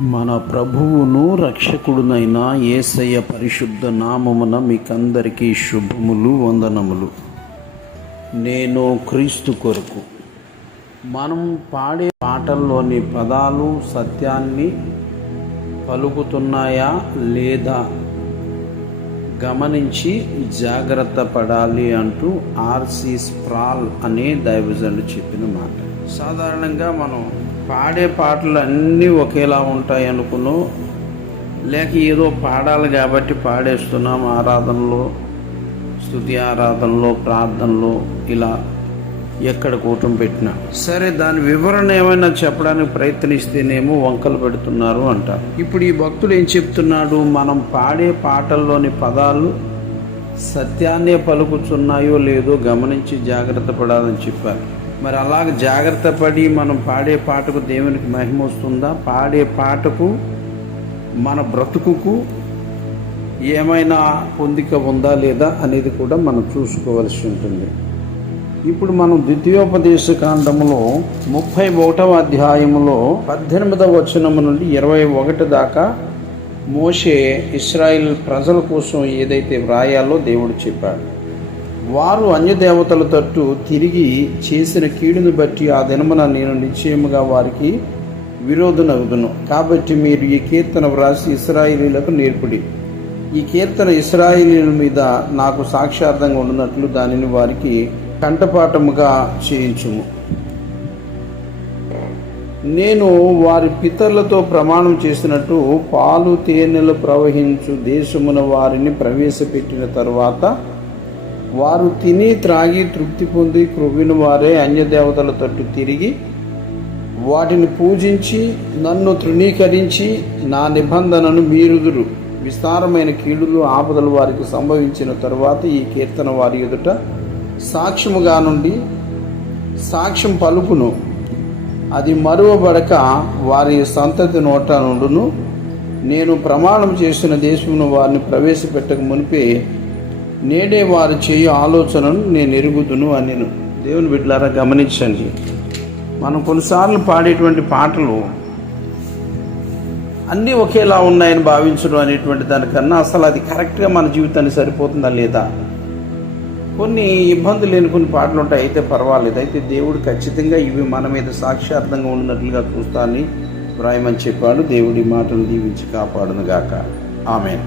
మన ప్రభువును రక్షకుడునైన యేసయ్య పరిశుద్ధ నామమున మీకందరికీ శుభములు, వందనములు. నేను క్రీస్తు కొరకు. మనం పాడే పాటల్లోని పదాలు సత్యాన్ని పలుకుతున్నాయా లేదా గమనించి జాగ్రత్త పడాలి అంటూ ఆర్సి స్ప్రాల్ అనే దైవజనుడు చెప్పిన మాట. సాధారణంగా మనం పాడే పాటలు అన్నీ ఒకేలా ఉంటాయి అనుకును, లేక ఏదో పాడాలి కాబట్టి పాడేస్తున్నాం. ఆరాధనలో, స్తుతి ఆరాధనలో, ప్రార్థనలో ఇలా ఎక్కడ కూటం పెట్టినా సరే దాని వివరణ ఏమైనా చెప్పడానికి ప్రయత్నిస్తేనేమో వంకలు పెడుతున్నారు అంట. ఇప్పుడు ఈ భక్తుడు ఏం చెప్తున్నాడు? మనం పాడే పాటల్లోని పదాలు సత్యాన్నే పలుకుతున్నాయో లేదో గమనించి జాగ్రత్త పడాలని చెప్పారు. మరి అలాగ జాగ్రత్త పడి మనం పాడే పాటకు దేవునికి మహిమ వస్తుందా? పాడే పాటకు మన బ్రతుకుకు ఏమైనా పొందిక ఉందా లేదా అనేది కూడా మనం చూసుకోవలసి ఉంటుంది. ఇప్పుడు మనం ద్వితీయోపదేశ కాండములో 31వ అధ్యాయములో 18వ వచనము నుండి 21 దాకా మోషే ఇశ్రాయేల్ ప్రజల కోసం ఏదైతే వ్రాయాలో దేవుడు చెప్పాడు. వారు అన్యదేవతల తట్టు తిరిగి చేసిన కీడును బట్టి ఆ దినమున నేను నిశ్చయముగా వారికి విరోధనగుదును. కాబట్టి మీరు ఈ కీర్తన వ్రాసి ఇశ్రాయేలీయులకు నేర్పుడి. ఈ కీర్తన ఇశ్రాయేలీయుల మీద నాకు సాక్షార్థంగా ఉన్నట్లు దానిని వారికి కంఠపాఠముగా చేయించుము. నేను వారి పితరులతో ప్రమాణం చేసినట్టు పాలు తేనెలు ప్రవహించు దేశమున వారిని ప్రవేశపెట్టిన తరువాత వారు తిని త్రాగి తృప్తి పొంది క్రొవ్విన వారే అన్యదేవతల తట్టు తిరిగి వాటిని పూజించి నన్ను తృణీకరించి నా నిబంధనను మీరుదురు. విస్తారమైన కీడులు ఆపదలు వారికి సంభవించిన తరువాత ఈ కీర్తన వారి ఎదుట సాక్ష్యముగా నుండి సాక్ష్యం పలుకును. అది మరువబడక వారి సంతతి నోట నుండును. నేను ప్రమాణం చేసిన దేశమును వారిని ప్రవేశపెట్టక మునిపే నేడే వారు చేయు ఆలోచనను నేను ఎరుగుదును అనెను. దేవుని బిడ్డలారా గమనించండి, మనం కొన్నిసార్లు పాడేటువంటి పాటలు అన్నీ ఒకేలా ఉన్నాయని భావించడం అనేటువంటి దానికన్నా అసలు అది కరెక్ట్గా మన జీవితానికి సరిపోతుందా లేదా? కొన్ని ఇబ్బందులు లేని కొన్ని పాటలు ఉంటాయి, అయితే పర్వాలేదు. అయితే దేవుడు ఖచ్చితంగా ఇవి మన మీద సాక్షార్థంగా ఉన్నట్లుగా చూస్తానని వ్రాయమని చెప్పాడు. దేవుడి మాటను దీవించి కాపాడును గాక. ఆమేన్.